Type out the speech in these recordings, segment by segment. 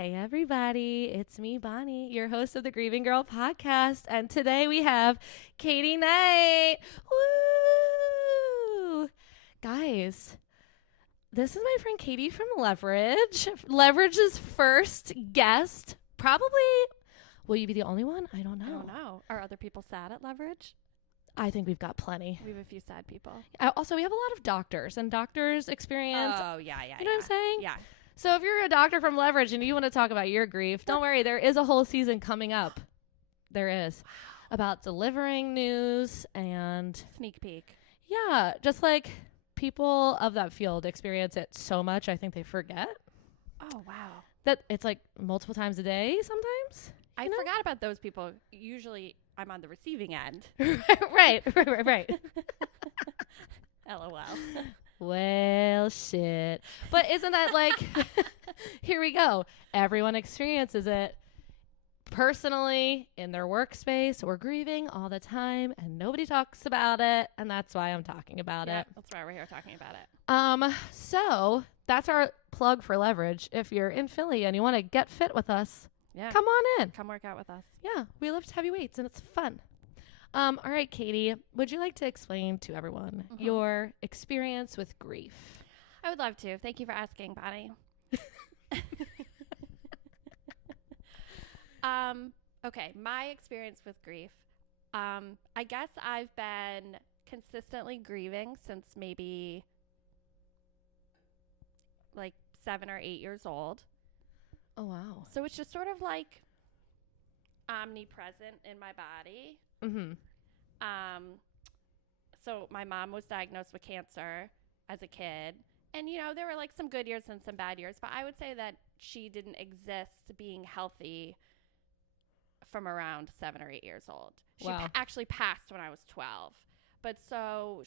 Hey everybody, it's me, Bonnie, your host of the Grieving Girl podcast, and today we have Katie Knight. Woo! Guys, this is my friend Katie from Leverage. Leverage's first guest. Probably, will you be the only one? I don't know. Are other people sad at Leverage? I think we've got plenty. We have a few sad people. Also, we have a lot of doctors, and doctors experience. Oh, yeah. You know what I'm saying? Yeah. So if you're a doctor from Leverage and you want to talk about your grief, don't worry. There is a whole season coming up. There is. About delivering news and... Sneak peek. Yeah. Just like people of that field experience it so much, I think they forget. Oh, wow. That it's like multiple times a day sometimes. I forgot about those people. Usually I'm on the receiving end. Right. LOL. Well, shit. But isn't that like, here we go. Everyone experiences it personally in their workspace. We're grieving all the time and nobody talks about it. And that's why I'm talking about it. That's why we're here talking about it. So that's our plug for Leverage. If you're in Philly and you want to get fit with us, come on in. Come work out with us. Yeah, we lift heavy weights and it's fun. All right, Katie, would you like to explain to everyone your experience with grief? I would love to. Thank you for asking, Bonnie. Okay, my experience with grief. I guess I've been consistently grieving since maybe like 7 or 8 years old. Oh, wow. So it's just sort of like omnipresent in my body. Mm-hmm. So my mom was diagnosed with cancer as a kid. And, you know, there were like some good years and some bad years. But I would say that she didn't exist being healthy from around 7 or 8 years old. She actually passed when I was 12. But so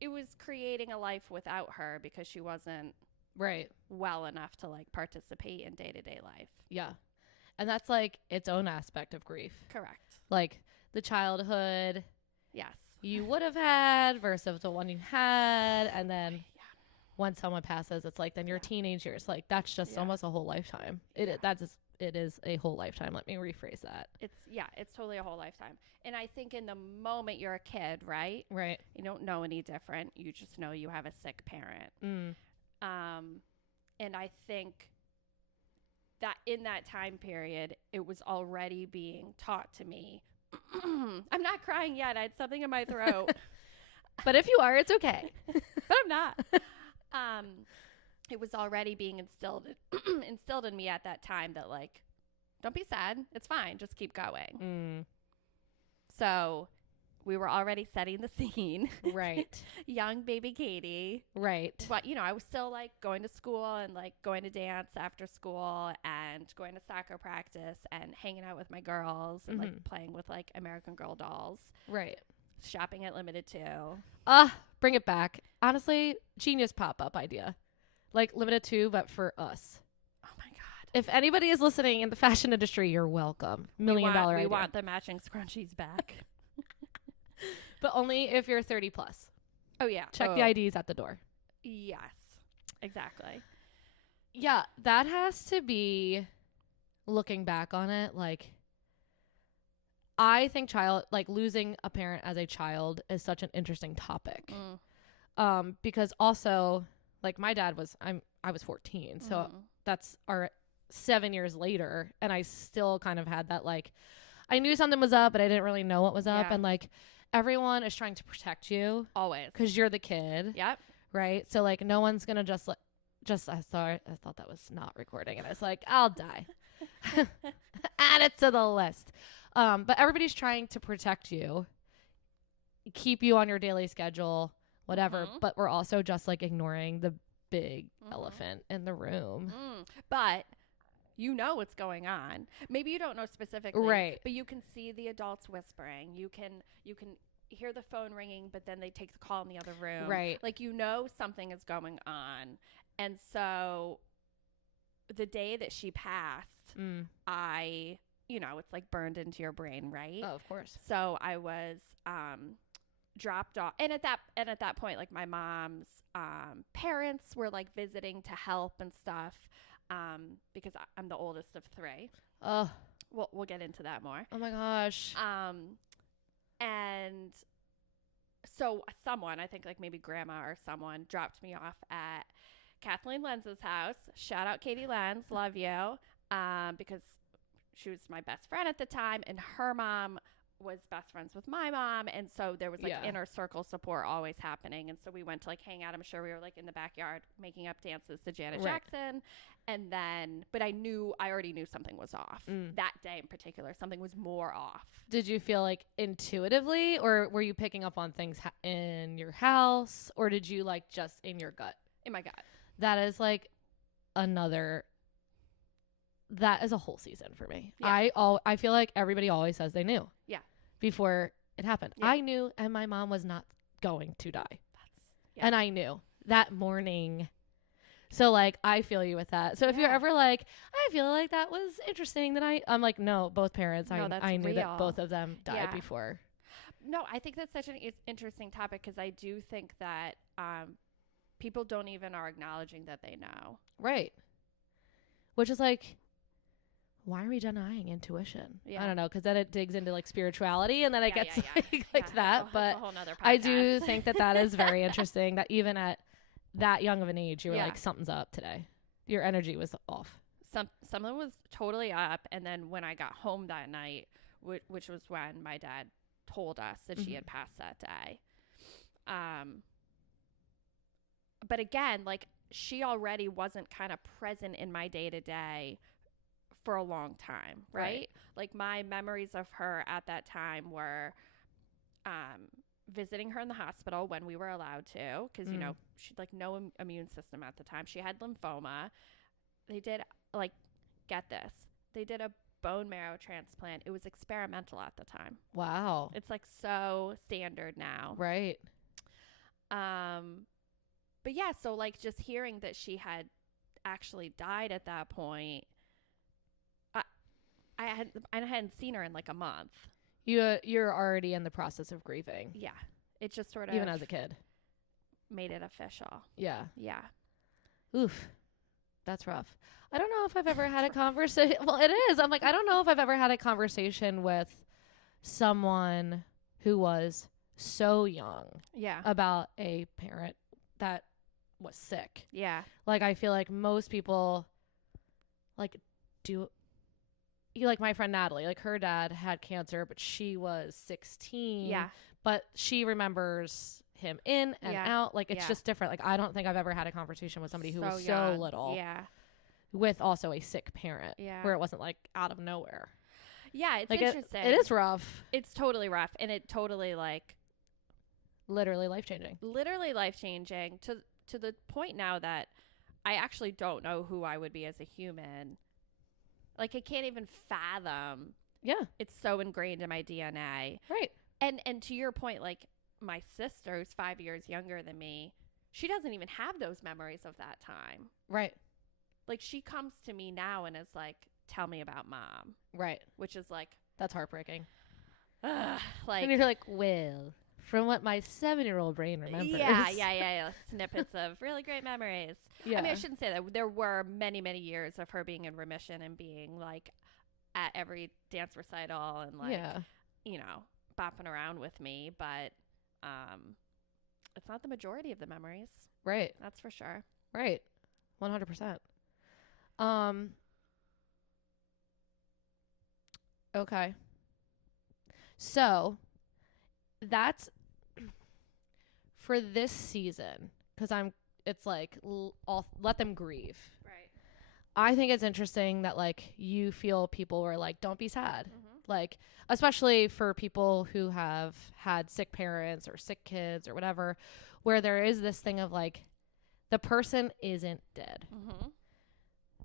it was creating a life without her because she wasn't well enough to like participate in day-to-day life. Yeah. And that's like its own aspect of grief. Correct. Like the childhood yes you would have had versus the one you had. And then once someone passes, it's like then your teenage years. Like that's just almost a whole lifetime. It is a whole lifetime. Let me rephrase that. It's totally a whole lifetime. And I think in the moment you're a kid, right? Right. You don't know any different. You just know you have a sick parent. And I think that in that time period, it was already being taught to me. I'm not crying yet. I had something in my throat. But if you are, it's okay. But I'm not. It was already being instilled in me at that time that like, don't be sad. It's fine. Just keep going. So we were already setting the scene. Right. Young baby Katie. Right. But, you know, I was still like going to school and like going to dance after school and going to soccer practice and hanging out with my girls and like playing with like American Girl dolls. Right. Shopping at Limited Too. Bring it back. Honestly, genius pop-up idea. Like Limited Too, but for us. Oh my God. If anybody is listening in the fashion industry, you're welcome. $1 million idea. We want the matching scrunchies back. But only if you're 30 plus. Oh, yeah. Check the IDs at the door. Yes, exactly. Yeah, that has to be, looking back on it, like, I think losing a parent as a child is such an interesting topic. Because also, like, my dad I was 14, so that's 7 years later, and I still kind of had that, like, I knew something was up, but I didn't really know what was up, and, like, everyone is trying to protect you. Always. Because you're the kid. Yep. Right? So, like, no one's going to I thought that was not recording. And I was like, I'll die. Add it to the list. But everybody's trying to protect you, keep you on your daily schedule, whatever. But we're also just, like, ignoring the big elephant in the room. But... you know what's going on. Maybe you don't know specifically, right? But you can see the adults whispering. You can hear the phone ringing, but then they take the call in the other room, right? Like you know something is going on. And so the day that she passed, it's like burned into your brain, right? Oh, of course. So I was dropped off. And at that point, like my mom's parents were like visiting to help and stuff, because I'm the oldest of 3. Oh, We'll get into that more. oh my gosh. And so someone, I think like maybe grandma or someone, dropped me off at Kathleen Lenz's house. Shout out Katie Lenz, love you, because she was my best friend at the time, and her mom was best friends with my mom, and so there was like inner circle support always happening. And so we went to like hang out. I'm sure we were like in the backyard making up dances to Janet Jackson. And then, but I already knew something was off that day in particular. Something was more off. Did you feel like intuitively, or were you picking up on things in your house, or did you like just in your gut? In my gut. That is like that is a whole season for me. Yeah. I feel like everybody always says they knew. Yeah. Before it happened. Yeah. I knew, and my mom was not going to die. And I knew that morning. So like I feel you with that. So if you're ever like, I feel like that was interesting, then I'm like, no, both parents. No, I knew real. that both of them died before. No, I think that's such an interesting topic, because I do think that people don't even are acknowledging that they know. Right. Which is like, why are we denying intuition? Yeah. I don't know, because then it digs into like spirituality, and then it gets like that. That's but a whole nother podcast. I do think that is very interesting, that even at that young of an age, you were like, something's up today. Your energy was off. Something was totally up. And then when I got home that night, which was when my dad told us that she had passed that day. But again, like she already wasn't kind of present in my day to day for a long time, right? Like my memories of her at that time were visiting her in the hospital when we were allowed to, because you know, she'd like no immune system at the time. She had lymphoma. They did like, get this, they did a bone marrow transplant. It was experimental at the time. Wow. It's like so standard now. Right. But yeah, so like just hearing that she had actually died at that point, I hadn't seen her in like a month. You're already in the process of grieving. Yeah. It just sort of, even as a kid, made it official. Yeah. Yeah. Oof. That's rough. I don't know if I've ever had a conversation. Well, it is. I'm like, I don't know if I've ever had a conversation with someone who was so young. Yeah. About a parent that was sick. Yeah. Like, I feel like most people like like my friend Natalie, like her dad had cancer, but she was 16. Yeah. But she remembers him in and out. Like, it's just different. Like, I don't think I've ever had a conversation with somebody who was so little. Yeah. With also a sick parent. Yeah. Where it wasn't like out of nowhere. Yeah, it's like interesting. It is rough. It's totally rough. And it totally like literally life-changing. Literally life-changing to the point now that I actually don't know who I would be as a human. Like, I can't even fathom. Yeah. It's so ingrained in my DNA. Right. And to your point, like, my sister, who's 5 years younger than me, she doesn't even have those memories of that time. Right. Like, she comes to me now and is like, tell me about mom. Right. Which is like, that's heartbreaking. Like, and you're like, well, from what my 7-year-old brain remembers. Yeah. Snippets of really great memories. Yeah. I mean, I shouldn't say that. There were many, many years of her being in remission and being like at every dance recital and like, you know, bopping around with me. But it's not the majority of the memories. Right. That's for sure. Right. 100%. Okay. So that's for this season, because it's like, I'll let them grieve. Right. I think it's interesting that like you feel people were like, don't be sad. Like, especially for people who have had sick parents or sick kids or whatever, where there is this thing of like, the person isn't dead.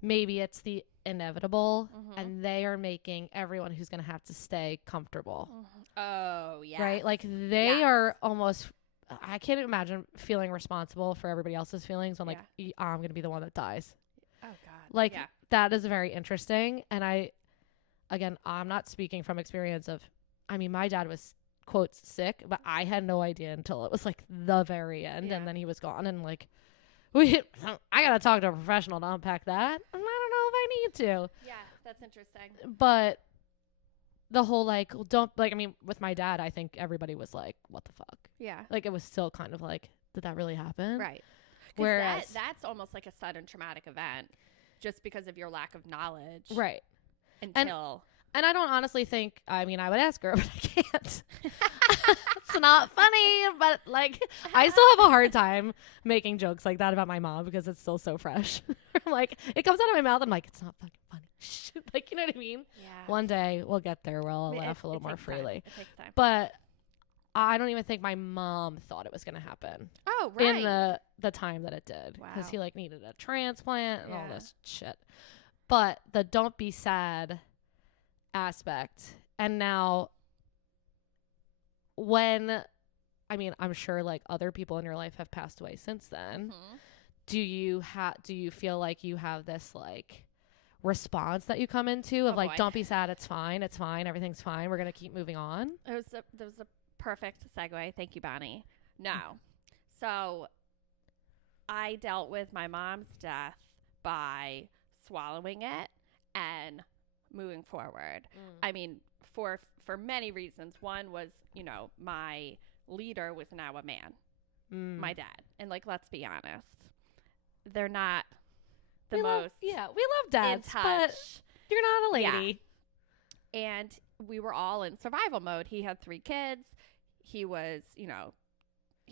Maybe it's the inevitable, and they are making everyone who's going to have to stay comfortable. Oh, yeah. Right? Like, they are almost, I can't imagine feeling responsible for everybody else's feelings when, like, I'm going to be the one that dies. Oh, God. Like, that is very interesting. And I'm not speaking from experience of, I mean, my dad was quotes sick, but I had no idea until it was like the very end, Yeah. and then he was gone, and like I gotta talk to a professional to unpack that. And I don't know if I need to. Yeah, that's interesting. But the whole like don't like I mean with my dad, I think everybody was like, what the fuck? Yeah. Like it was still kind of like, did that really happen? Right. Whereas that's almost like a sudden traumatic event just because of your lack of knowledge. right. Until And I don't honestly think, I mean, I would ask her, but I can't. It's not funny, but like, I still have a hard time making jokes like that about my mom because it's still so fresh. I'm like, it comes out of my mouth. I'm like, it's not fucking funny. Like, you know what I mean? yeah. One day we'll get there where I'll I mean, laugh a little more takes time. freely. It takes time. But I don't even think my mom thought it was going to happen Oh, right. in the time that it did. Because Wow. he like needed a transplant and all Yeah. this shit. But the don't be sad aspect. And now when, I mean, I'm sure like other people in your life have passed away since then. Mhm. Do you feel like you have this like response that you come into of Oh, like, boy. don't be sad. It's fine. Everything's fine. We're going to keep moving on. That was a perfect segue. Thank you, Bonnie. No. So I dealt with my mom's death by swallowing it and moving forward. I mean, for many reasons. One was, my leader was now a man, my dad. And like, let's be honest, they're not the most we love dads, in touch. but you're not a lady. Yeah. And we were all in survival mode. He had 3 kids. He was, he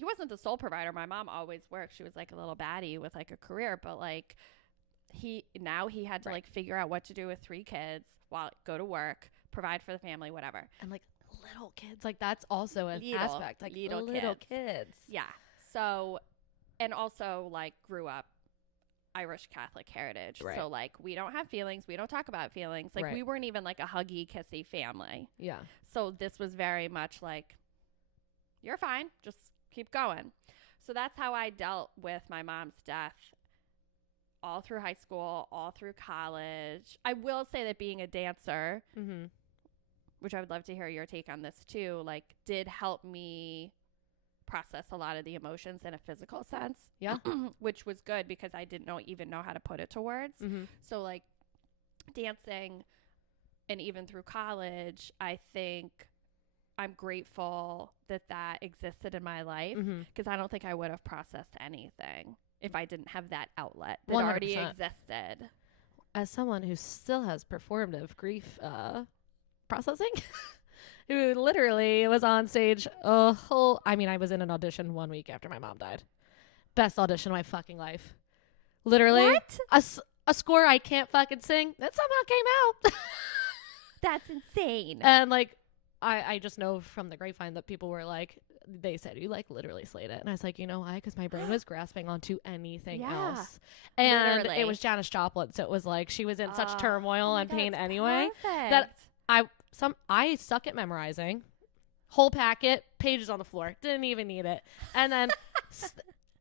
wasn't the sole provider. My mom always worked. She was like a little baddie with like a career, but like he had to like figure out what to do with 3 kids while go to work, provide for the family, whatever. And like little kids, like that's also an Little- aspect. Like little little kids. kids. Yeah. So, and also like grew up Irish Catholic heritage. Right. So like we don't have feelings. We don't talk about feelings. Like Right. we weren't even like a huggy, kissy family. Yeah. So this was very much like, you're fine. Just keep going. So that's how I dealt with my mom's death all through high school, all through college. I will say that being a dancer, Mm-hmm. which I would love to hear your take on this too, like did help me process a lot of the emotions in a physical sense. Yeah. Which was good because I didn't even know how to put it to words. Mm-hmm. So like dancing and even through college, I think I'm grateful that existed in my life Mm-hmm. because I don't think I would have processed anything if I didn't have that outlet that already 100%. existed. As someone who still has performative grief processing, who literally was on stage I was in an audition 1 week after my mom died. Best audition of my fucking life. Literally. What? A score I can't fucking sing that somehow came out. That's insane. And like I just know from the grapevine that people were like, they said you like literally slayed it. And I was like, you know why? Because my brain was grasping onto anything Yeah. else. And Literally. it was Janis Joplin. So it was like she was in such turmoil Oh my and God, pain that's anyway. perfect. I suck at memorizing. Whole packet, pages on the floor. Didn't even need it. And then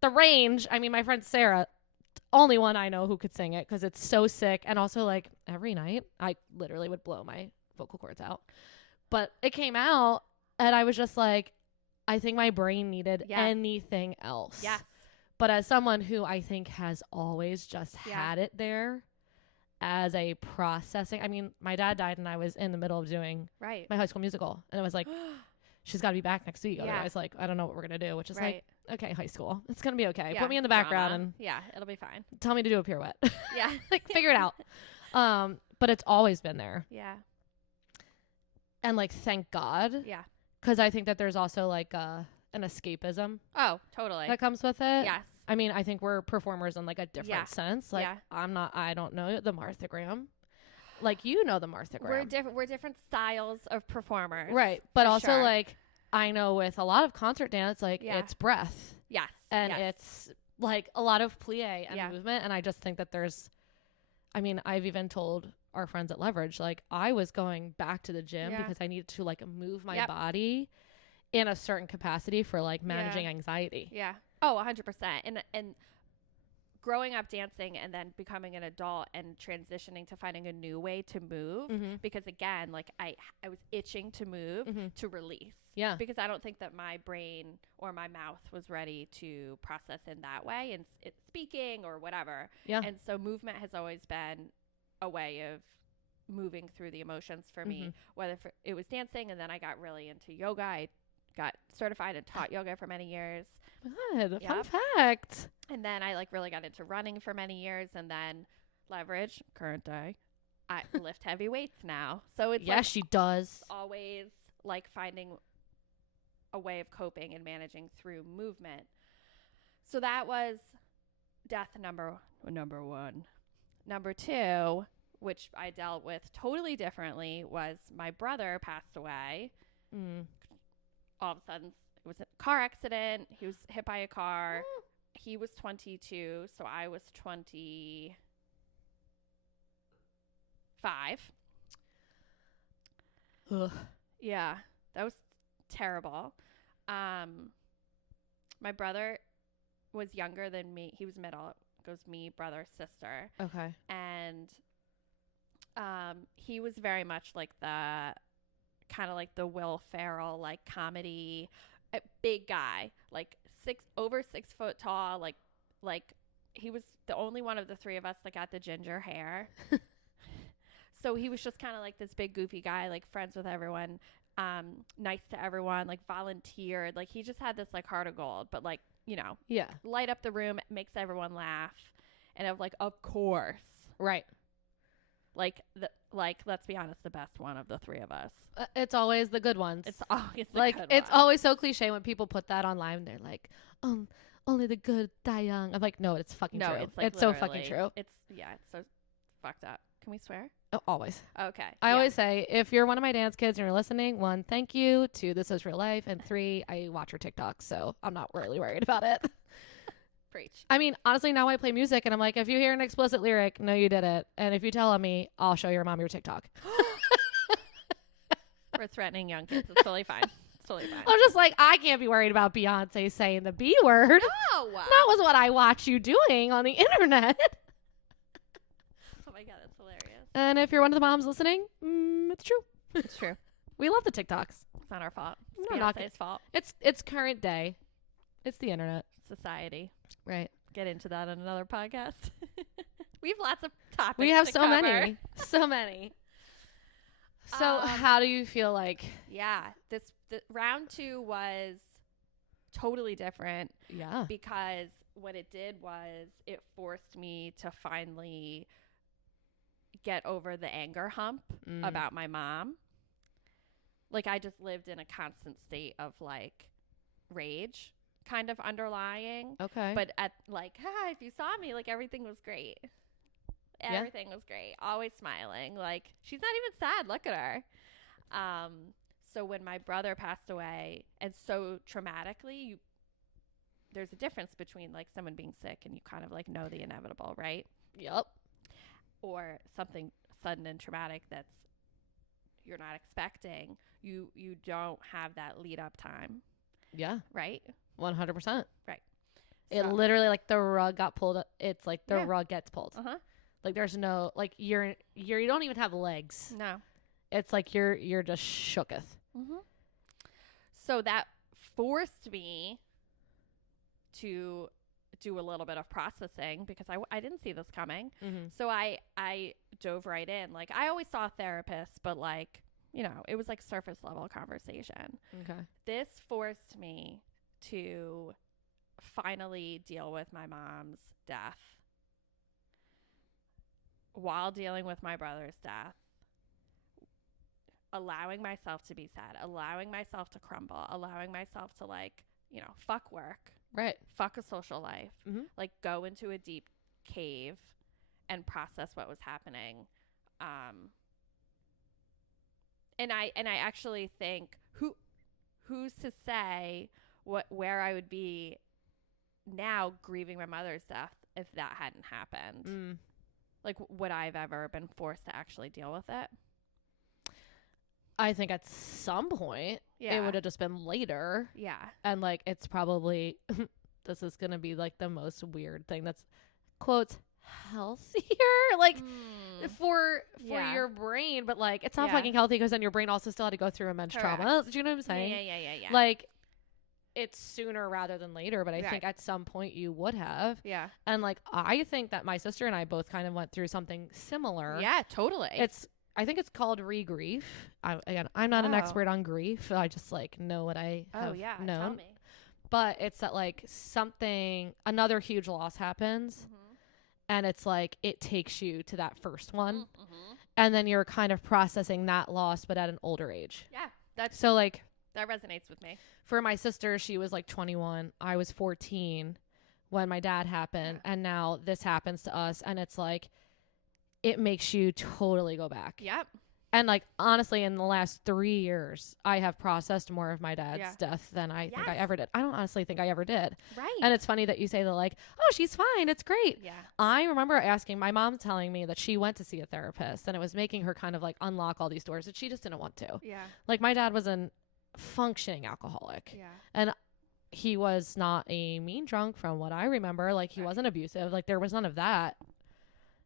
the range, I mean, my friend Sarah, only one I know who could sing it because it's so sick. And also, like, every night, I literally would blow my vocal cords out. But it came out, and I was just like, I think my brain needed Yeah. anything else. Yes. But as someone who I think has always just Yeah. had it there as a processing, I mean, my dad died and I was in the middle of doing Right. my High School Musical. And it was like, she's got to be back next week. Yeah. Otherwise, like, I don't know what we're going to do, which is Right. like, okay, high school. It's going to be okay. Yeah, Put me in the background drama. and Yeah, it'll be fine. tell me to do a pirouette. Yeah. Like, figure it out. But it's always been there. Yeah. And like, thank God. Yeah. Because I think that there's also like an escapism Oh, totally. that comes with it. Yes. I mean, I think we're performers in like a different Yeah. sense. Like, Yeah. I don't know the Marthagram. Like, you know the Marthagram. We're different styles of performers. Right. But for also, sure. like, I know with a lot of concert dance, like, Yeah. it's breath. Yes. And yes. it's like a lot of plie and Yeah. movement. And I just think that I've even told our friends at Leverage, like, I was going back to the gym Yeah. because I needed to like move my Yep. body in a certain capacity for like managing anxiety. Yeah. Oh, 100%. And growing up dancing and then becoming an adult and transitioning to finding a new way to move Mm-hmm. because again, like I was itching to move Mm-hmm. to release. Yeah. because I don't think that my brain or my mouth was ready to process in that way and it's speaking or whatever. Yeah. And so movement has always been a way of moving through the emotions for me, whether it was dancing, and then I got really into yoga. I got certified and taught yoga for many years. Good. Yep. Fun fact. And then I like really got into running for many years, and then leverage, current day. I lift heavy weights now. So it's Yes, she does. always like finding a way of coping and managing through movement. So that was death number one. Number two, which I dealt with totally differently, was my brother passed away. All of a sudden, it was a car accident. He was hit by a car. He was 22, so I was 25. Ugh. Yeah, that was terrible. My brother was younger than me. He was middle. It goes me, brother, sister. Okay. And he was very much like the kind of like the Will Ferrell, like comedy, big guy, like over 6 foot tall, like he was the only one of the three of us that got the ginger hair. So he was just kind of like this big goofy guy, like friends with everyone, nice to everyone, like volunteered, like he just had this like heart of gold, but like, you know, Yeah. light up the room, makes everyone laugh, and of like, of course, Right. like let's be honest, the best one of the three of us. It's always the good ones. It's always the like good it's one. always so cliche when people put that online. They're like, only the good die young. I'm like, no, it's fucking no, true. it's like It's so fucking true. It's so fucked up. Can we swear? Oh, always. Okay. I always say, if you're one of my dance kids and you're listening, 1, thank you. 2, this is real life. And 3, I watch your TikToks, so I'm not really worried about it. preach. I mean, honestly, now I play music and I'm like, if you hear an explicit lyric, no, you didn't. And if you tell on me, I'll show your mom your TikTok. We're threatening young kids. It's totally fine. It's totally fine. I'm just like, I can't be worried about Beyonce saying the B word. Oh, wow. That was what I watch you doing on the internet. Oh my God, that's hilarious. And if you're one of the moms listening, it's true. It's true. We love the TikToks. It's not our fault. It's No, not Beyonce's fault. It's current day. It's the internet. Society. Right. Get into that on another podcast. We have lots of topics. We have to so cover. many. So many. So how do you feel like? Yeah, the round 2 was totally different Yeah. because what it did was it forced me to finally get over the anger hump about my mom. Like I just lived in a constant state of like rage kind of underlying. Okay. But at like, if you saw me, like everything was great. Everything was great. Always smiling. Like she's not even sad. Look at her. So when my brother passed away, and so traumatically, there's a difference between like someone being sick and you kind of like know the inevitable, right? Yep. Or something sudden and traumatic that's you're not expecting. You don't have that lead up time. Yeah. Right? 100%. Right. It So- literally like the rug got pulled. It's like the rug gets pulled. Uh-huh. Like there's no like you don't even have legs. No. It's like you're just shooketh. Mm-hmm. So that forced me to do a little bit of processing because I didn't see this coming. Mm-hmm. So I dove right in. Like I always saw therapists, but like, you know, it was like surface level conversation. Okay. This forced me to finally deal with my mom's death while dealing with my brother's death, allowing myself to be sad, allowing myself to crumble, allowing myself to like, you know, fuck work, Right. fuck a social life, Mm-hmm. like go into a deep cave and process what was happening. And I actually think who's to say where I would be now grieving my mother's death if that hadn't happened. Like would I have ever been forced to actually deal with it? I think at some point Yeah. it would have just been later. Yeah. And like it's probably this is gonna be like the most weird thing that's quotes healthier. Like for Yeah. your brain, but like it's not Yeah. fucking healthy because then your brain also still had to go through immense trauma. Do you know what I'm saying? Yeah. Like it's sooner rather than later, but I Right. think at some point you would have. Yeah. And like I think that my sister and I both kind of went through something similar. Yeah, totally. I think it's called grieve. I'm not an expert on grief. I just like know what I have Tell known. me. But it's that like another huge loss happens, and it's like it takes you to that first one, and then you're kind of processing that loss, but at an older age. Yeah, So like that resonates with me. for my sister, she was like 21. I was 14 when my dad happened, and now this happens to us, and it's like it makes you totally go back. Yep. And like honestly, in the last 3 years, I have processed more of my dad's death than I think I ever did. I don't honestly think I ever did. Right. And it's funny that you say that like, oh, she's fine, it's great. Yeah. I remember asking my mom, telling me that she went to see a therapist, and it was making her kind of like unlock all these doors that she just didn't want to. Yeah. Like my dad was a functioning alcoholic. Yeah. And he was not a mean drunk from what I remember. Like he wasn't abusive. Like there was none of that.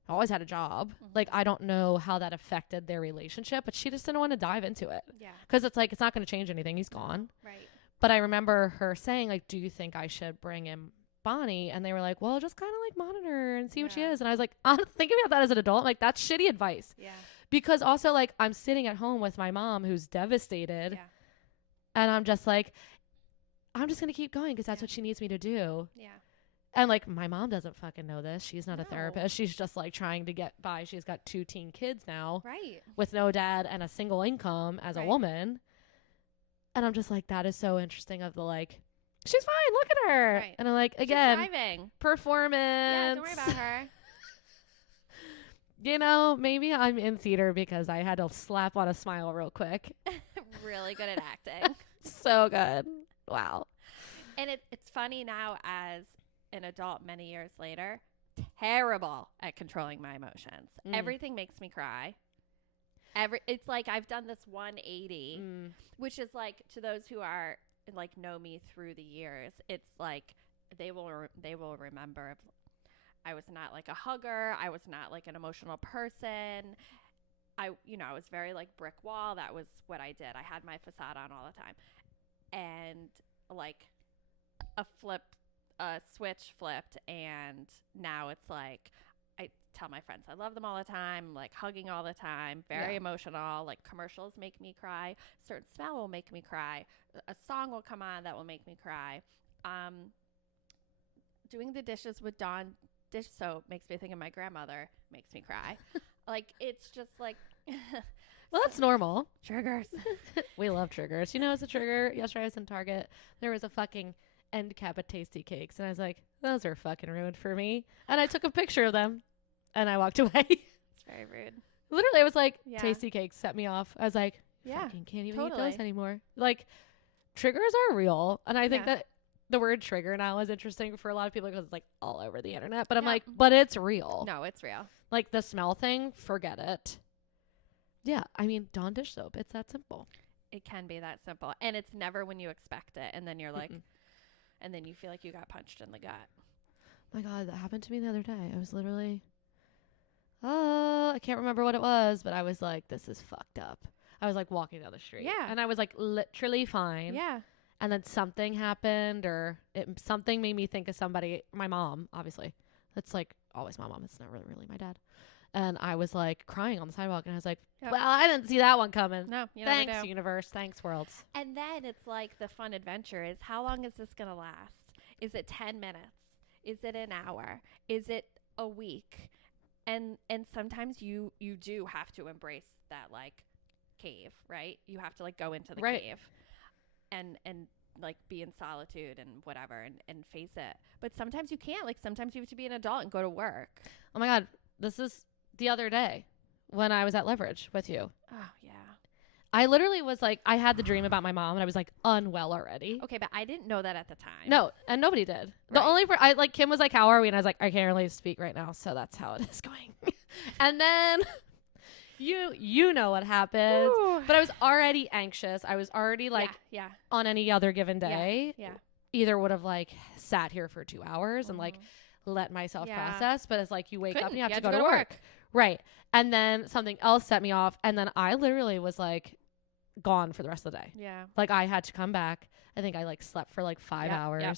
Always had a job. Like I don't know how that affected their relationship, but she just didn't want to dive into it. Yeah. Because it's like it's not going to change anything. He's gone. Right. But I remember her saying like, do you think I should bring in Bonnie? And they were like, well, just kind of like monitor her and see what she is. And I was like, I'm thinking about that as an adult. Like that's shitty advice. Yeah. Because also like I'm sitting at home with my mom who's devastated. Yeah. And I'm just like, I'm just going to keep going because that's what she needs me to do. Yeah. And like my mom doesn't fucking know this. She's not a No. therapist. She's just like trying to get by. She's got 2 teen kids now Right. with no dad and a single income as a woman. And I'm just like, that is so interesting of the like, she's fine. Look at her. Right. And I'm like, again, She's thriving. performance. Yeah, don't worry about her. You know, maybe I'm in theater because I had to slap on a smile real quick. Really good at acting. So good. Wow. And it's funny now as an adult many years later, terrible at controlling my emotions. Everything makes me cry. It's like I've done this 180, which is like to those who are like know me through the years, it's like they will remember I was not like a hugger, I was not like an emotional person. I was very like brick wall. That was what I did. I had my facade on all the time. And like a switch flipped, and now it's like I tell my friends I love them all the time, like hugging all the time, very emotional. Like commercials make me cry, certain smell will make me cry, a song will come on that will make me cry. Doing the dishes with Dawn dish soap makes me think of my grandmother, makes me cry. Like it's just like Well, that's normal. triggers. We love triggers. You know, as a trigger, yesterday I was in Target. There was a fucking end cap of Tasty Cakes. And I was like, those are fucking ruined for me. And I took a picture of them and I walked away. It's very rude. Literally, I was like, Yeah. Tasty Cakes set me off. I was like, Yeah, fucking can't even eat totally. those anymore. Like, triggers are real. And I think Yeah. that the word trigger now is interesting for a lot of people because it's like all over the internet. But I'm Yeah. like, but it's real. No, it's real. Like the smell thing, forget it. Yeah, I mean, Dawn dish soap. It's that simple. It can be that simple. And it's never when you expect it. And then you're like, Mm-mm. and then you feel like you got punched in the gut. My God, that happened to me the other day. I was literally, I can't remember what it was, but I was like, this is fucked up. I was like walking down the street. Yeah. And I was like literally fine. Yeah. And then something happened or something made me think of somebody, my mom, obviously. That's like always my mom. It's never really my dad. And I was like crying on the sidewalk and I was like, Yep. well, I didn't see that one coming. No, you Thanks, never do. universe. Thanks, world. And then it's like the fun adventure is how long is this going to last? Is it 10 minutes? Is it an hour? Is it a week? And sometimes you do have to embrace that like cave, right? You have to like go into the Right. cave and like be in solitude and whatever and face it. But sometimes you can't. Like sometimes you have to be an adult and go to work. Oh my God. This is the other day when I was at Leverage with you. Oh, yeah. I literally was like, I had the dream about my mom and I was like unwell already. Okay, but I didn't know that at the time. No, and nobody did. The Right. only I like Kim was like, how are we? And I was like, I can't really speak right now, so that's how it is going. And then you know what happened. Ooh. But I was already anxious. I was already like yeah. on any other given day. Yeah. Either would have like sat here for 2 hours and like Mhm. let myself Yeah. process. But it's like you wake up Couldn't. and you have You to had go to work. Right. And then something else set me off. And then I literally was like gone for the rest of the day. Yeah. Like I had to come back. I think I like slept for like 5 Yep, hours. yep.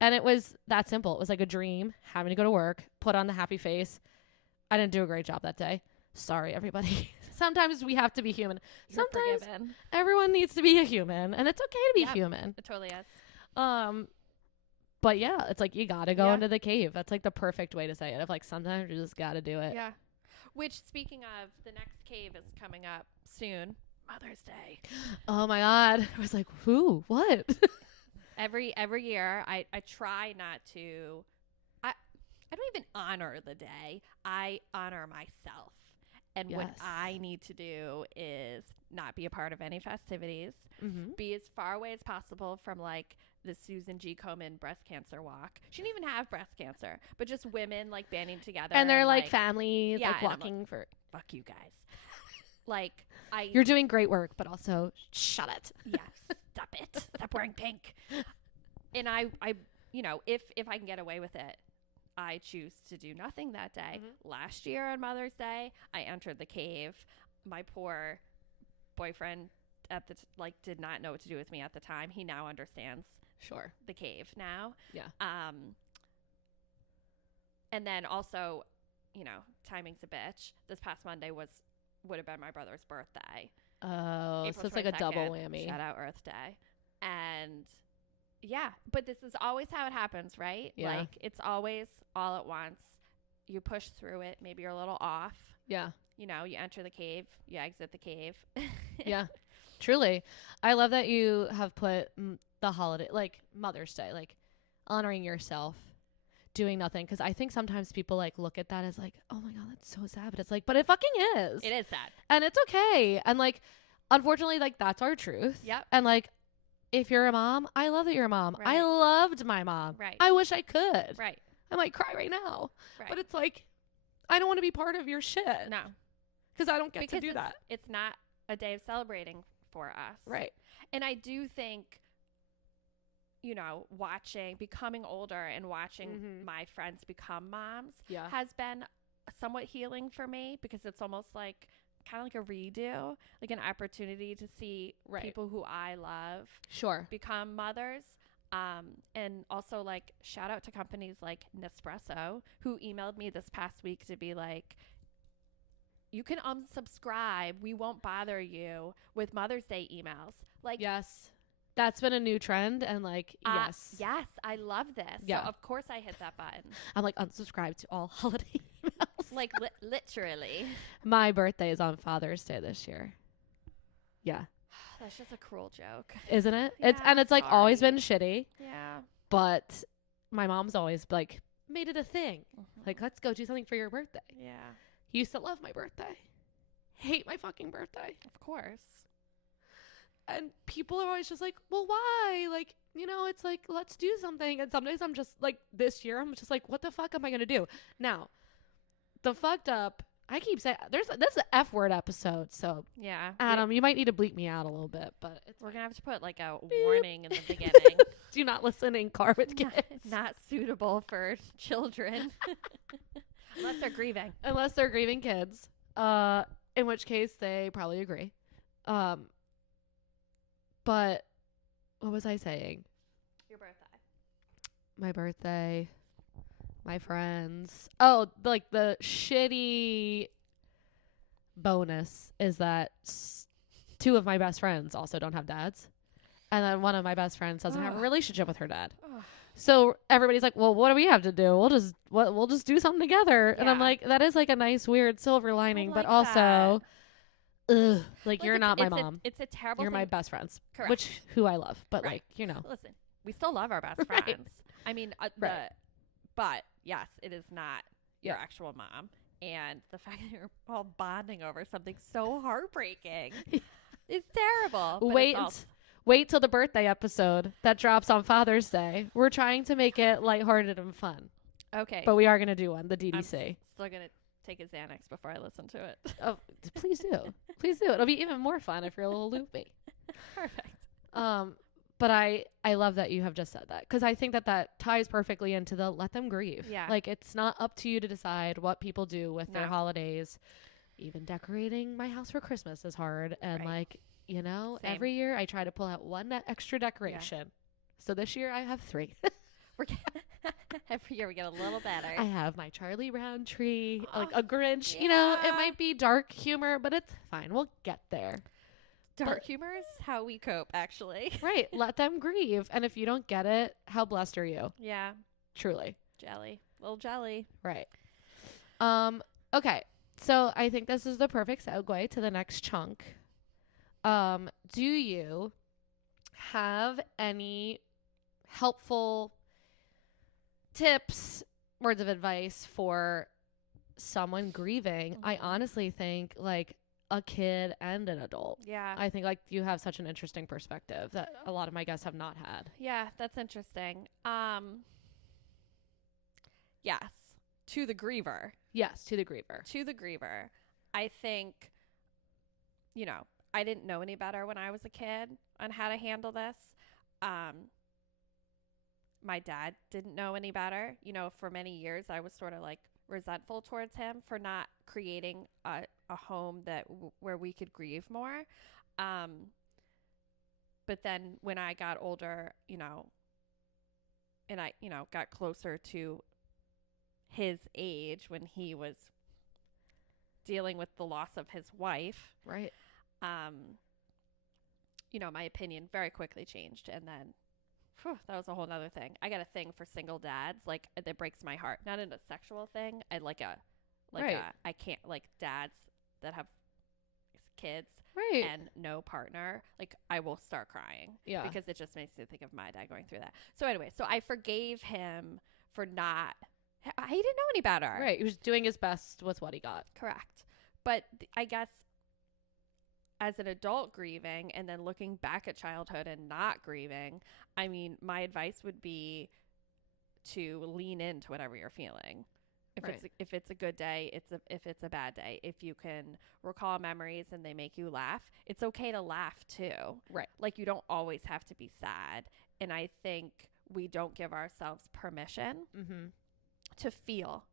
And it was that simple. It was like a dream, having to go to work, put on the happy face. I didn't do a great job that day. Sorry, everybody. Sometimes we have to be human. You're Sometimes forgiven. everyone needs to be a human, and it's okay to be Yep. human. It totally is. But yeah, it's like you gotta go Yeah. into the cave. That's like the perfect way to say it. Of like sometimes you just gotta do it. Yeah. Which, speaking of, the next cave is coming up soon. Mother's Day. Oh my god. I was like, who? What? Every year, I try not to. I don't even honor the day. I honor myself. And what Yes. I need to do is not be a part of any festivities, Mm-hmm. be as far away as possible from like the Susan G. Komen breast cancer walk. She didn't even have breast cancer, but just women like banding together. And they're like families, yeah, like and I'm walking for. fuck you guys. Like, You're doing great work, but also shut it. yes, stop it. Stop wearing pink. And I, you know, if I can get away with it, I choose to do nothing that day. Mhm. Last year on Mother's Day, I entered the cave. My poor boyfriend did not know what to do with me at the time. He now understands Sure. the cave now. Yeah. And then also, you know, timing's a bitch. This past Monday would have been my brother's birthday. Oh, April so it's like a double 22nd. whammy. Shout out Earth Day. And yeah, but this is always how it happens, right? Yeah. Like, it's always all at once. You push through it. Maybe you're a little off. Yeah. You know, you enter the cave, you exit the cave. Yeah. Truly. I love that you have put the holiday, like Mother's Day, like honoring yourself, doing nothing. Because I think sometimes people like look at that as like, oh my God, that's so sad. But it's like, but it fucking is. It is sad. And it's okay. And like, unfortunately, like that's our truth. Yep. And like, if you're a mom, I love that you're a mom. Right. I loved my mom. Right. I wish I could. Right. I might cry right now. Right. But it's like, I don't want to be part of your shit. No. Because I don't get Because to do that. it's not a day of celebrating for us. Right. And I do think, you know, becoming older and watching Mhm. my friends become moms Yeah. has been somewhat healing for me, because it's almost like kind of like a redo, like an opportunity to see Right. people who I love Sure. become mothers. And also, like, shout out to companies like Nespresso, who emailed me this past week to be like, you can unsubscribe. We won't bother you with Mother's Day emails. Like, Yes. That's been a new trend. And like, yes. yes, I love this. Yeah. So of course I hit that button. I'm like unsubscribed to all holiday emails. Like literally. My birthday is on Father's Day this year. Yeah. That's just a cruel joke. Isn't it? Yeah, It's like always sorry. been shitty, Yeah. but my mom's always like made it a thing. Mhm. Like, let's go do something for your birthday. Yeah. Used to love my birthday. Hate my fucking birthday. Of course. And people are always just like, well, why? Like, you know, it's like, let's do something. And some days I'm just like, this year, I'm just like, what the fuck am I going to do? Now, the fucked up, I keep saying, this is an F word episode. So, Yeah. Adam, you might need to bleep me out a little bit, but We're going to have to put like a Beep. warning in the beginning. do not listen in car with kids. Not suitable for children. Unless they're grieving. Unless they're grieving kids. In which case they probably agree. But what was I saying? Your birthday. My birthday, my friends. Oh, like the shitty bonus is that two of my best friends also don't have dads. And then one of my best friends doesn't have a Ugh. relationship with her dad. Ugh. So everybody's like, well, what do we have to do? We'll just do something together. And I'm Yeah. like, that is like a nice, weird silver lining, but like also, ugh, like you're it's- not my it's mom. It's a terrible You're thing. my best friends, Correct. who I love, but Right. like, you know, Listen, we still love our best Right. friends. I mean, Right. but yes, it is not your Yeah. actual mom. And the fact that you're all bonding over something so heartbreaking is terrible. but it's wait till the birthday episode that drops on Father's Day. We're trying to make it lighthearted and fun, okay. but we are going to do one, the I'm DDC. still going to take a Xanax before I listen to it. Oh, please do. Please do. It'll be even more fun if you're a little loopy. Perfect. But I love that you have just said that, because I think that ties perfectly into the let them grieve. Yeah. Like, it's not up to you to decide what people do with their No. holidays. Even decorating my house for Christmas is hard. And Right. like, you know, Same. every year I try to pull out one extra decoration. So this year I have 3. We're every year we get a little better. I have my Charlie Brown tree, like Oh, a Grinch. You know, it yeah. might be dark humor, but it's fine. We'll get there. Dark humor is how we cope, actually. Right. Let them grieve. And if you don't get it, how blessed are you? Yeah. Truly. Jelly. Little jelly. Right. Okay. So I think this is the perfect segue to the next chunk. Do you have any helpful tips, words of advice for someone grieving? I honestly think like a kid and an adult. Yeah. I think like you have such an interesting perspective that a lot of my guests have not had. Yeah, that's interesting. Yes. To the griever. Yes, to the griever. To the griever. I think, you know, I didn't know any better when I was a kid on how to handle this. My dad didn't know any better. You know, for many years I was sort of like resentful towards him for not creating a home that where we could grieve more. But then when I got older, you know, and I, you know, got closer to his age when he was dealing with the loss of his wife, Right. you know, my opinion very quickly changed. And then that was a whole nother thing. I got a thing for single dads, like that breaks my heart. Not in a sexual thing. I Right. I can't like dads that have kids Right. and no partner. Like I will start crying. Yeah. Because it just makes me think of my dad going through that. So anyway, so I forgave him for not. He didn't know any better. Right. He was doing his best with what he got. Correct. But I guess as an adult grieving and then looking back at childhood and not grieving, I mean, my advice would be to lean into whatever you're feeling. If it's a good day, if it's a bad day. If you can recall memories and they make you laugh, it's okay to laugh too. Right. Like you don't always have to be sad. And I think we don't give ourselves permission to feel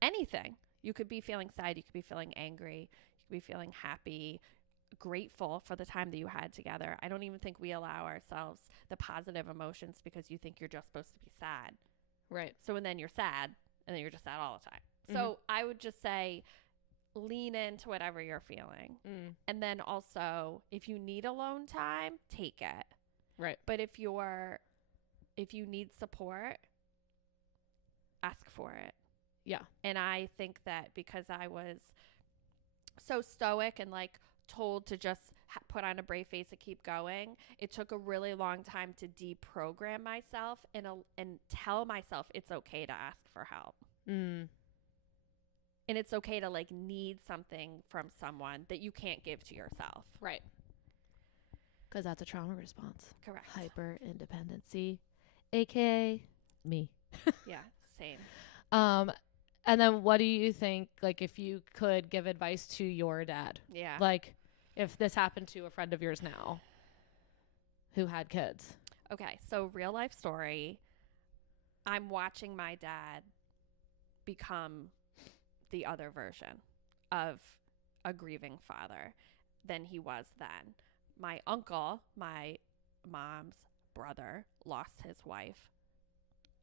anything. You could be feeling sad. You could be feeling angry. You could be feeling happy, grateful for the time that you had together. I don't even think we allow ourselves the positive emotions because you think you're just supposed to be sad. Right. So and then you're sad and then you're just sad all the time. So I would just say lean into whatever you're feeling. And then also if you need alone time, take it. Right. But if you need support, ask for it. Yeah. And I think that because I was so stoic and like told to just put on a brave face and keep going, it took a really long time to deprogram myself and tell myself it's okay to ask for help. And it's okay to like need something from someone that you can't give to yourself. Right. Because that's a trauma response. Correct. Hyper independency, aka me. Yeah, same. And then what do you think, like, if you could give advice to your dad? Yeah. Like, if this happened to a friend of yours now who had kids. Okay, so real life story. I'm watching my dad become the other version of a grieving father than he was then. My uncle, my mom's brother, lost his wife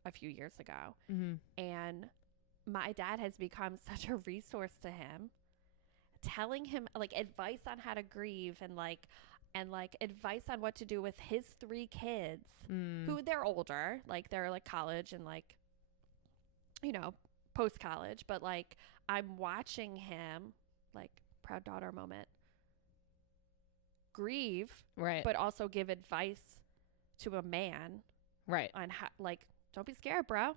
a few years ago. And my dad has become such a resource to him, telling him like advice on how to grieve and advice on what to do with his 3 kids who they're older, like they're like college and like, you know, post college, but like I'm watching him, like proud daughter moment, grieve, Right. but also give advice to a man Right. on how, like, don't be scared, bro.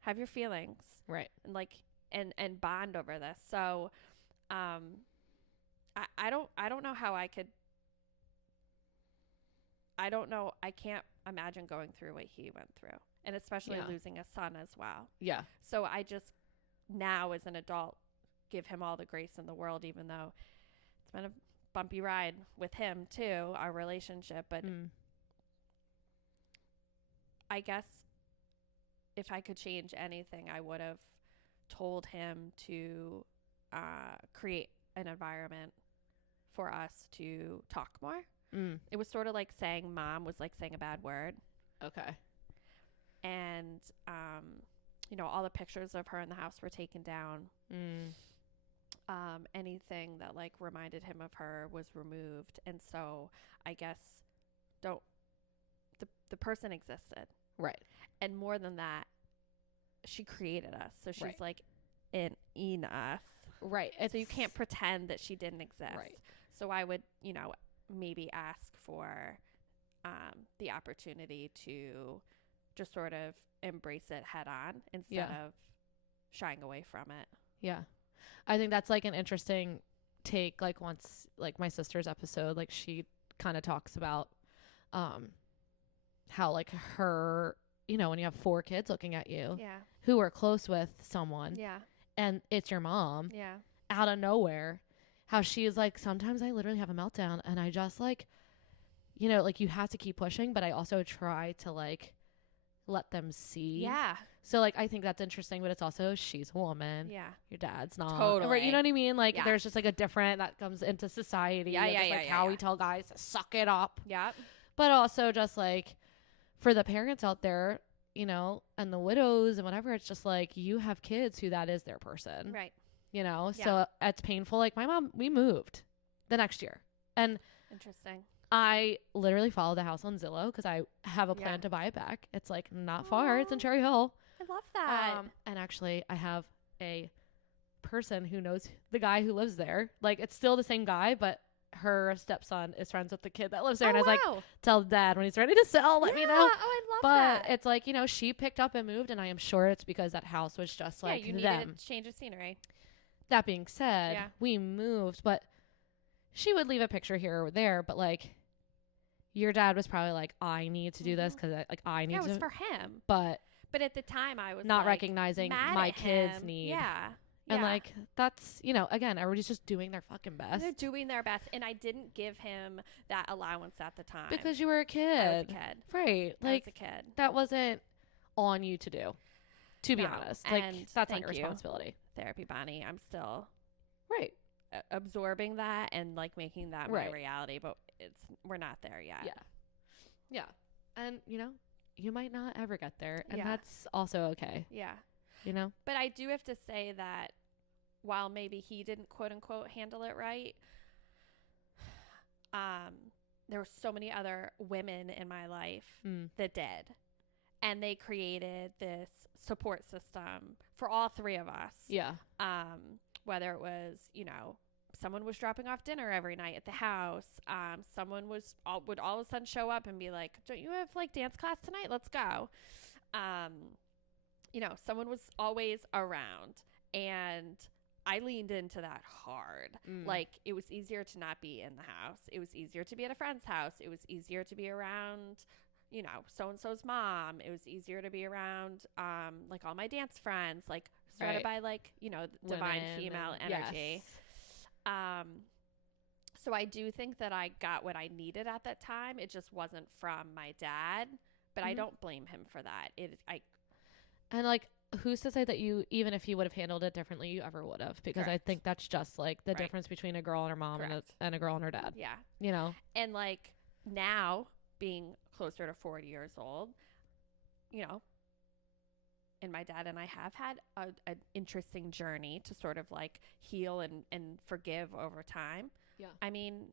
Have your feelings. Right. And like and bond over this. So I don't know how I could. I don't know. I can't imagine going through what he went through, and especially losing a son as well. Yeah. So I just now as an adult give him all the grace in the world, even though it's been a bumpy ride with him too, our relationship, but I guess if I could change anything, I would have told him to create an environment for us to talk more. It was sort of like saying mom was like saying a bad word. Okay. And, all the pictures of her in the house were taken down. Anything that like reminded him of her was removed. And so I guess the person existed. Right. And more than that, she created us. So she's Right. like in us. Right. So you can't pretend that she didn't exist. Right. So I would, maybe ask for the opportunity to just sort of embrace it head on instead of shying away from it. Yeah. I think that's like an interesting take. Like once, like my sister's episode, like she kind of talks about how like her, when you have 4 kids looking at you who are close with someone and it's your mom out of nowhere, how she is like, sometimes I literally have a meltdown and I just like, like you have to keep pushing, but I also try to like let them see. Yeah. So like I think that's interesting, but it's also she's a woman. Yeah. Your dad's not. Totally. Right, you know what I mean? Like Yes. there's just like a different that comes into society. Like how we tell guys to suck it up. Yeah. But also just like for the parents out there, and the widows and whatever, it's just like you have kids who that is their person. Right. So it's painful. Like my mom, we moved the next year. And interesting. I literally followed the house on Zillow because I have a plan to buy it back. It's like not far. It's in Cherry Hill. I love that. And actually, I have a person who knows the guy who lives there. Like, it's still the same guy, but her stepson is friends with the kid that lives there. And I was like, tell dad when he's ready to sell, let me know. Oh, I love that. But it's like, she picked up and moved, and I am sure it's because that house was just like you them. needed a change of scenery. That being said, we moved, but she would leave a picture here or there, but like your dad was probably like, I need to do this because I need to. It was for him. But at the time I was not like, recognizing my kids' need. Yeah. And like that's, again, everybody's just doing their fucking best. They're doing their best. And I didn't give him that allowance at the time. Because you were a kid. I was a kid. Right. I Like was a kid. that wasn't on you to do. To be honest. Like And that's not your thank you. responsibility. Therapy, Bonnie. I'm still Right. absorbing that and like making that my reality, but we're not there yet. Yeah. And you might not ever get there, and that's also okay. Yeah. But I do have to say that while maybe he didn't quote unquote handle it right, there were so many other women in my life that did. And they created this support system for all 3 of us. Yeah. Whether it was, someone was dropping off dinner every night at the house. Someone would all of a sudden show up and be like, don't you have like dance class tonight? Let's go. Someone was always around, and I leaned into that hard. Like it was easier to not be in the house. It was easier to be at a friend's house. It was easier to be around, so-and-so's mom. It was easier to be around, like all my dance friends, like surrounded by like, divine female energy. Yes. So I do think that I got what I needed at that time. It just wasn't from my dad, but I don't blame him for that. And like, who's to say that you, even if you would have handled it differently, you ever would have? Because I think that's just like the difference between a girl and her mom and a girl and her dad. Yeah. And like now being closer to 40 years old, and my dad and I have had an interesting journey to sort of like heal and forgive over time. Yeah. I mean,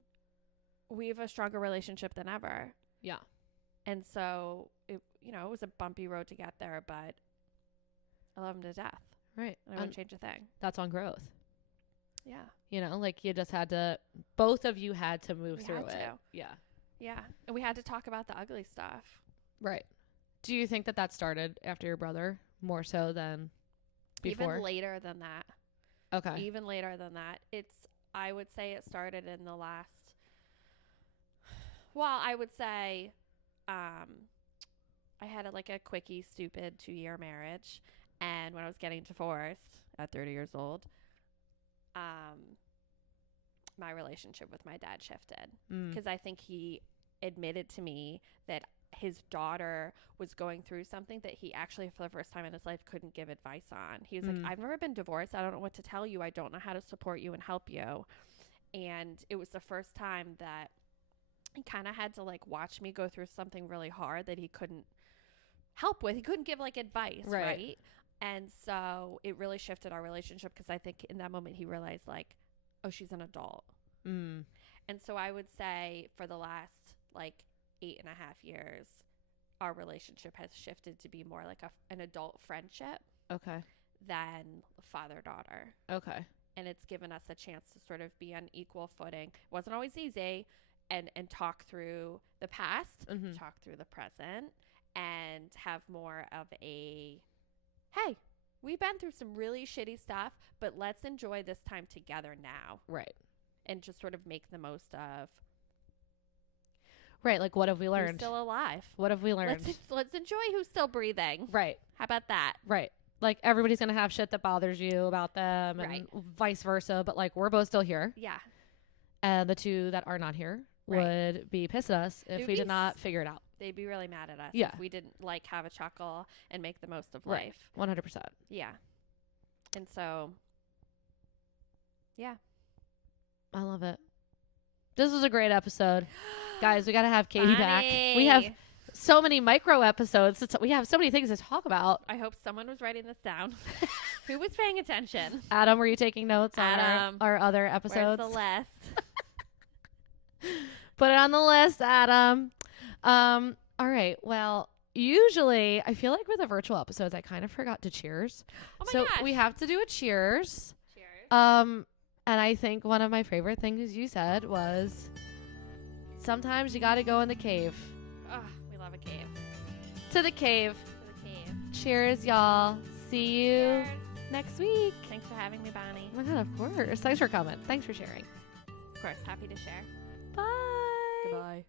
we have a stronger relationship than ever. Yeah. And so it was a bumpy road to get there, but I love him to death. Right. I wouldn't change a thing. That's on growth. Yeah. Like you just had to, both of you had to move through it. Yeah. Yeah. And we had to talk about the ugly stuff. Right. Do you think that started after your brother more so than before? Even later than that. Okay. Even later than that. I would say it started in the last, I would say, I had a quickie, stupid 2-year marriage. And when I was getting divorced at 30 years old, my relationship with my dad shifted. Because I think he admitted to me that his daughter was going through something that he actually, for the first time in his life, couldn't give advice on. He was like, I've never been divorced. I don't know what to tell you. I don't know how to support you and help you. And it was the first time that he kind of had to like watch me go through something really hard that he couldn't help with. He couldn't give like advice, right? And so it really shifted our relationship, because I think in that moment he realized like, oh, she's an adult. And so I would say for the last like 8.5 years, our relationship has shifted to be more like an adult friendship than father-daughter. And it's given us a chance to sort of be on equal footing. It wasn't always easy, and talk through the past, talk through the present, and have more of a, hey, we've been through some really shitty stuff, but let's enjoy this time together now. Right. And just sort of make the most of. Right. Like, what have we learned? Who's still alive? What have we learned? Let's enjoy who's still breathing. Right. How about that? Right. Like, everybody's going to have shit that bothers you about them, and vice versa. But like, we're both still here. Yeah. And the two that are not here would be pissed at us if we did not figure it out. They'd be really mad at us if we didn't like have a chuckle and make the most of life. 100%. Yeah. And so, yeah. I love it. This was a great episode. Guys, we got to have Katie back. We have so many micro episodes. We have so many things to talk about. I hope someone was writing this down. Who was paying attention? Adam, were you taking notes on our other episodes? Where's the list? Put it on the list, Adam. All right. Well, usually I feel like with the virtual episodes, I kind of forgot to cheers. Oh my so gosh. we have to do a cheers. Cheers. And I think one of my favorite things you said was, sometimes you got to go in the cave. Oh, we love a cave. To the cave. To the cave. Cheers, y'all. See you Cheers. next week. Thanks for having me, Bonnie. Oh my God, of course. Thanks for coming. Thanks for sharing. Of course, happy to share. Bye. Goodbye.